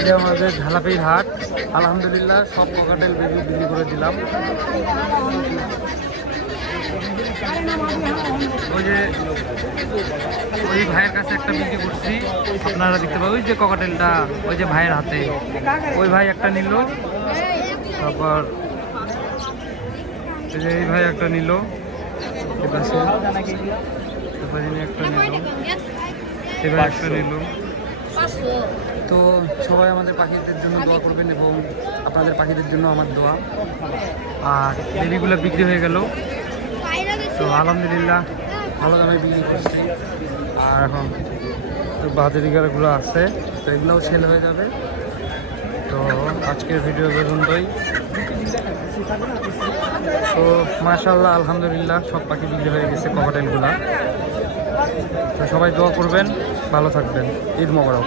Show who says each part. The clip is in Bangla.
Speaker 1: এটা আমাদের ঝালাপির হাট। আলহামদুলিল্লাহ, সব ককাটেল বেবি বিক্রি করে দিলাম। ওই যে, ওই ভাইয়ের কাছে একটা বিক্রি করছি। আপনারা দেখতে পাবেন যে ককাটেলটা ওই যে ভাইয়ের হাতে। ওই ভাই একটা নিল, তারপর এই ভাই একটা নিল। একটা নিল। ভাই একটা নিল। তো সবাই আমাদের পাখিদের জন্য দোয়া করবেন এবং আপনাদের পাখিদের জন্য আমার দোয়া। আর বেবিগুলো বিক্রি হয়ে গেল। তো আলহামদুলিল্লাহ ভালো দামে বিক্রি করছি। আর এখন তো বাজারিগারগুলো আছে তো এগুলোও সেল হয়ে যাবে। তো আজকের ভিডিও পর্যন্তই। তো মাশাল্লাহ আলহামদুলিল্লাহ সব পাখি বিক্রি হয়ে গেছে ককাটেলগুলা তো সবাই দোয়া করবেন ভালো থাকবেন। ঈদ মোবারক।